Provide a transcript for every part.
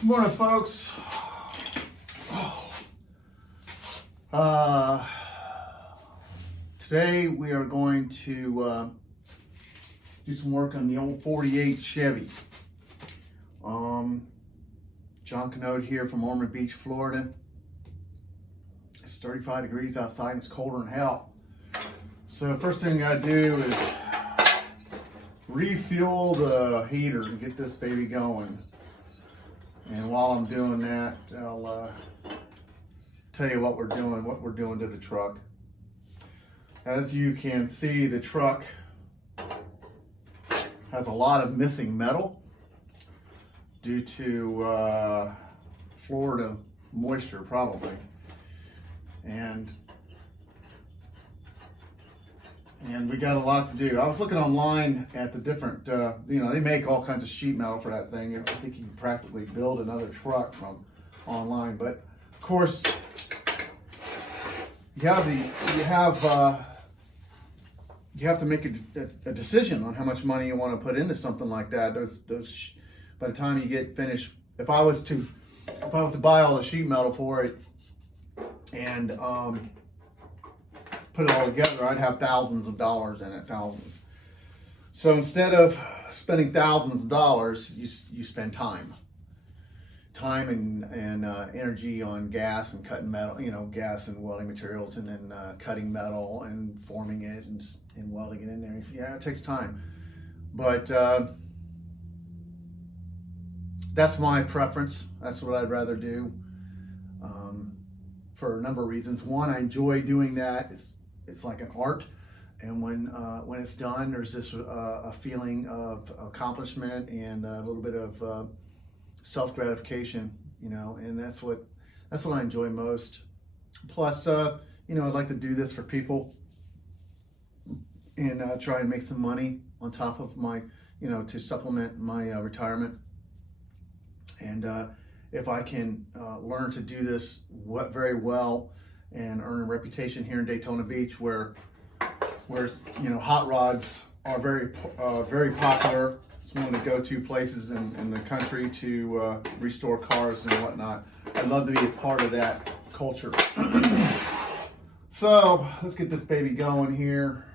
Good morning, folks. Uh, Today we are going to do some work on the old 48 Chevy. John Canode here from Ormond Beach, Florida. It's 35 degrees outside and it's colder than hell. So first thing I do is refuel the heater and get this baby going. And while I'm doing that, I'll tell you what we're doing to the truck. As you can see, the truck has a lot of missing metal due to Florida moisture, probably. And we got a lot to do. I was looking online at the different, they make all kinds of sheet metal for that thing. I think you can practically build another truck from online. But of course, you have to make a decision on how much money you want to put into something like that. Those by the time you get finished, if I was to buy all the sheet metal for it and put it all together, I'd have thousands of dollars in it, thousands. So instead of spending thousands of dollars, you spend time and energy on gas and cutting metal, gas and welding materials, and then cutting metal and forming it and welding it in there. Yeah, it takes time, but that's my preference. That's what I'd rather do for a number of reasons. One, I enjoy doing that. It's like an art, and when it's done, there's this a feeling of accomplishment and a little bit of self-gratification, and that's what I enjoy most. Plus, I'd like to do this for people and try and make some money on top of my, to supplement my retirement. And if I can learn to do this very well and earn a reputation here in Daytona Beach, where hot rods are very popular. It's one of the go-to places in the country to restore cars and whatnot. I'd love to be a part of that culture. So let's get this baby going here.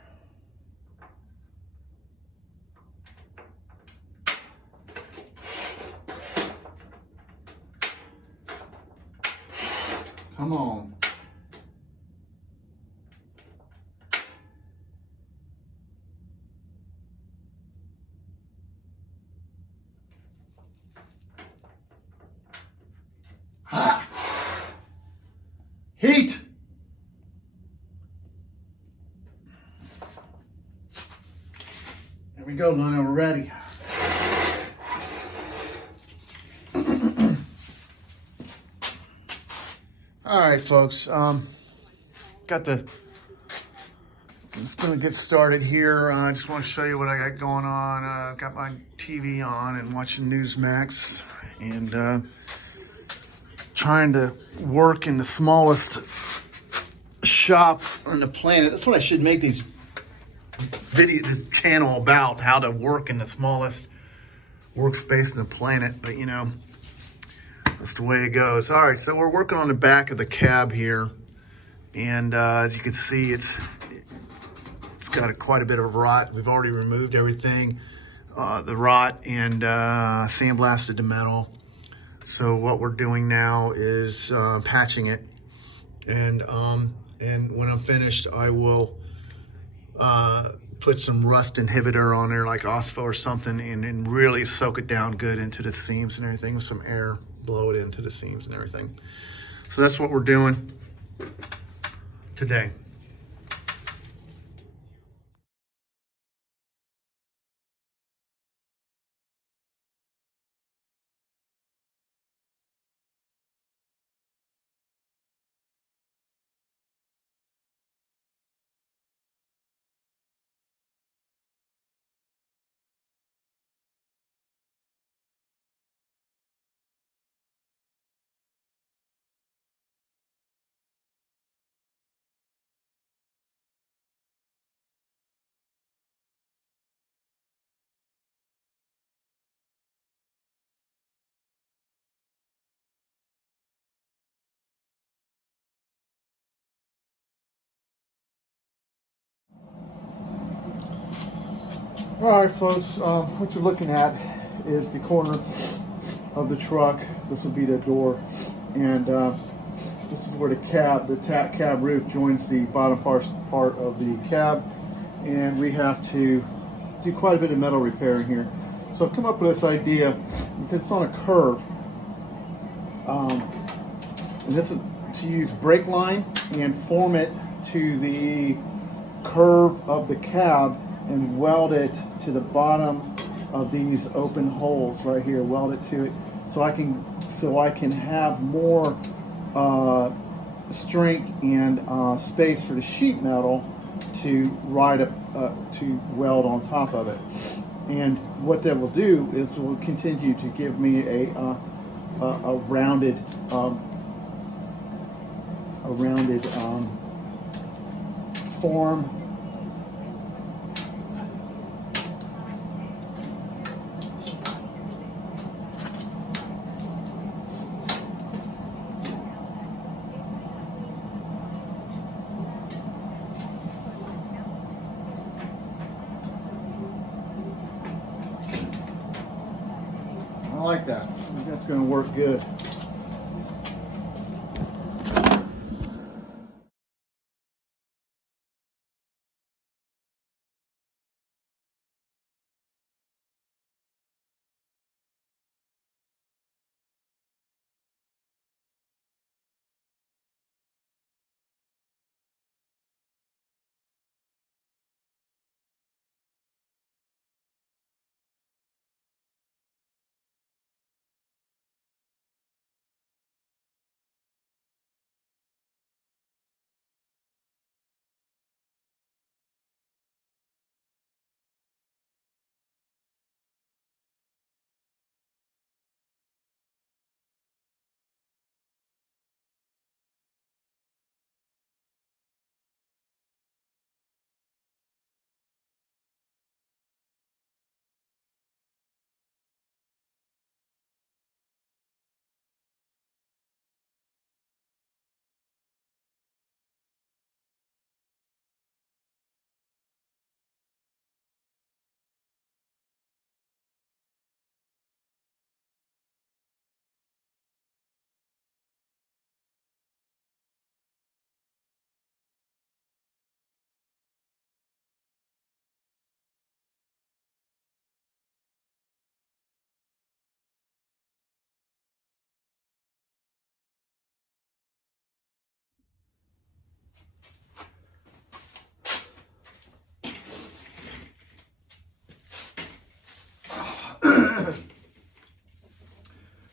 Come on. Ha! Heat! There we go, Luna, we're ready. All right, folks, just gonna get started here. I just want to show you what I got going on. Got my TV on and watching Newsmax, and trying to work in the smallest shop on the planet. That's what I should make this channel about, how to work in the smallest workspace in the planet. But that's the way it goes. All right, so we're working on the back of the cab here, and as you can see, it's got quite a bit of rot. We've already removed everything, the rot, and sandblasted the metal. So what we're doing now is patching it, and when I'm finished, I will put some rust inhibitor on there, like OSPO or something, and really soak it down good into the seams and everything with some air, blow it into the seams and everything. So that's what we're doing today. All right, folks, what you're looking at is the corner of the truck. This will be the door, and this is where the cab, the cab roof joins the bottom part of the cab, and we have to do quite a bit of metal repairing here. So I've come up with this idea because it's on a curve, and this is to use brake line and form it to the curve of the cab and weld it to the bottom of these open holes right here. Weld it to it so I can have more strength and space for the sheet metal to ride up to weld on top of it. And what that will do is it will continue to give me a rounded form. I like that. I think that's going to work good.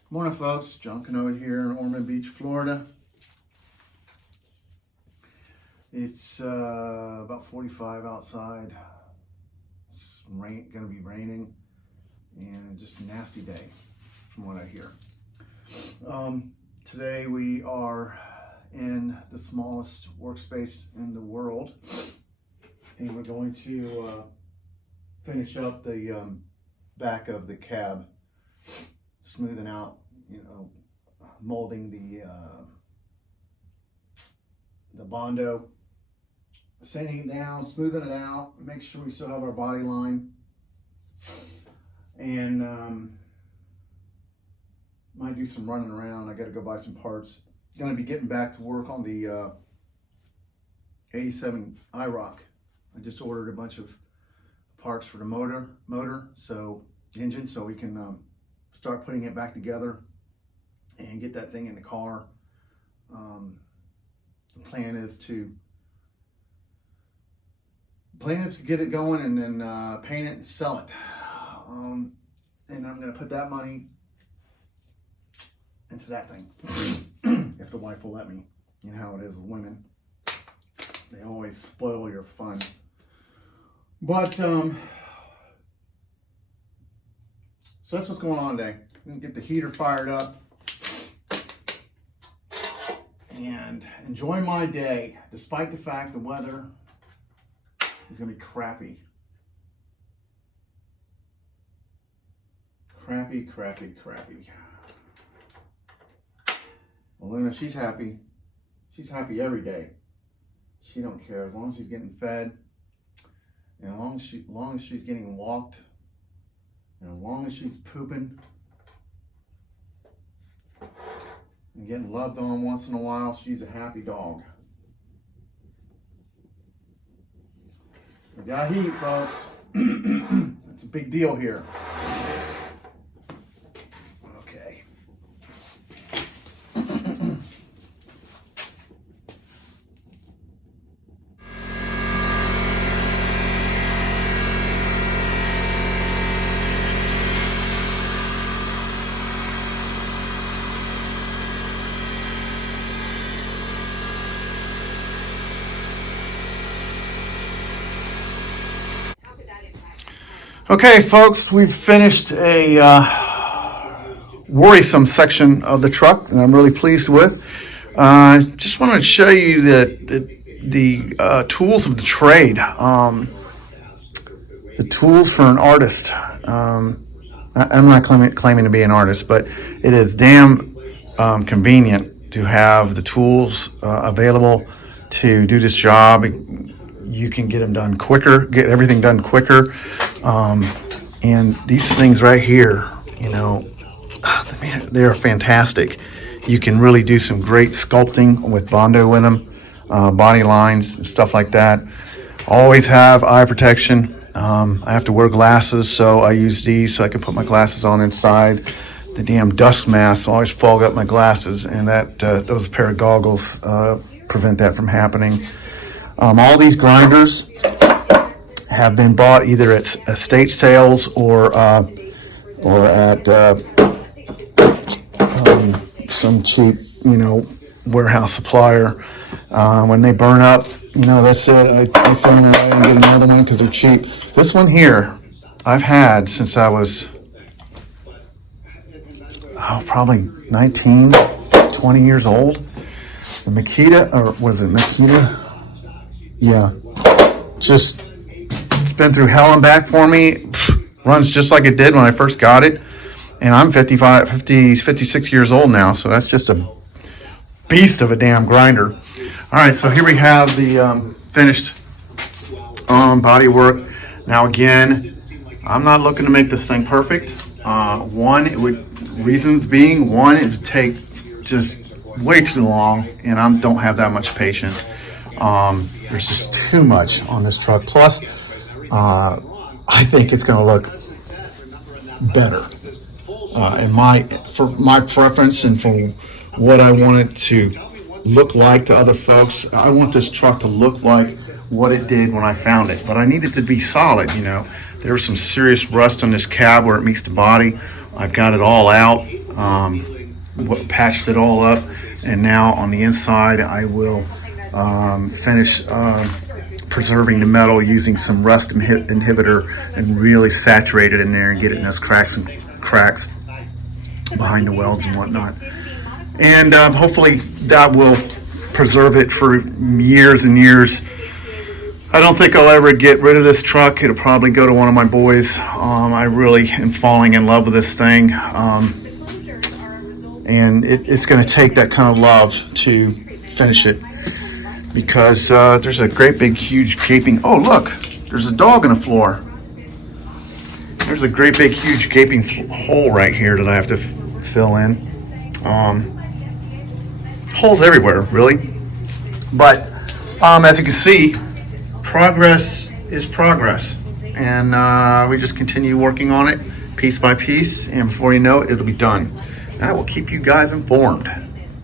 Good morning, folks. John Canode here in Ormond Beach, Florida. It's about 45 outside. It's going to be raining, and just a nasty day from what I hear. Today we are in the smallest workspace in the world, and we're going to finish up the back of the cab, smoothing out, molding the Bondo, sanding it down, smoothing it out, make sure we still have our body line, and might do some running around. I got to go buy some parts. Going to be getting back to work on the 87 IROC. I just ordered a bunch of parts for the motor, so engine, so we can start putting it back together and get that thing in the car. The plan is to get it going and then paint it and sell it. And I'm going to put that money into that thing, if the wife will let me. You know how it is with women. They always spoil your fun. But, so that's what's going on today. I'm going to get the heater fired up and enjoy my day, despite the fact the weather is going to be crappy. Crappy. Well, Luna, she's happy. She's happy every day. She don't care as long as she's getting fed And as long as she's getting walked, and as long as she's pooping and getting loved on once in a while, she's a happy dog. We got heat, folks. That's a big deal here. Okay. Okay, folks, we've finished a worrisome section of the truck that I'm really pleased with. Just wanted to show you the tools of the trade, the tools for an artist. I'm not claiming to be an artist, but it is damn convenient to have the tools available to do this job. You can get them done quicker, get everything done quicker. And these things right here, you know, they are fantastic. You can really do some great sculpting with Bondo in them, body lines and stuff like that. Always have eye protection. I have to wear glasses, so I use these so I can put my glasses on inside. The damn dust masks always fog up my glasses, and that those pair of goggles prevent that from happening. All these grinders have been bought either at estate sales or at some cheap, you know, warehouse supplier. When they burn up, you know, that's it. I throw them away and get another one because they're cheap. This one here, I've had since I was probably 19, 20 years old. The Makita, or was it Makita? Yeah, just it's been through hell and back for me. Runs just like it did when I first got it. And I'm 56 years old now, so that's just a beast of a damn grinder. All right, so here we have the finished body work. Now again, I'm not looking to make this thing perfect. Reasons being, one, it would take just way too long, and I don't have that much patience. There's just too much on this truck. Plus, I think it's going to look better for my preference and for what I want it to look like to other folks. I want this truck to look like what it did when I found it, but I need it to be solid. You know, there was some serious rust on this cab where it meets the body. I've got it all out, patched it all up, and now on the inside I will finish preserving the metal using some rust inhibitor and really saturate it in there and get it in those cracks behind the welds and whatnot. And hopefully that will preserve it for years and years. I don't think I'll ever get rid of this truck. It'll probably go to one of my boys. I really am falling in love with this thing. And it's going to take that kind of love to finish it, because there's a great big huge gaping, oh look, there's a dog on the floor. There's a great big huge gaping hole right here that I have to fill in. Holes everywhere, really. But as you can see, progress is progress, and we just continue working on it piece by piece, and before you know it, it'll be done. And I will keep you guys informed.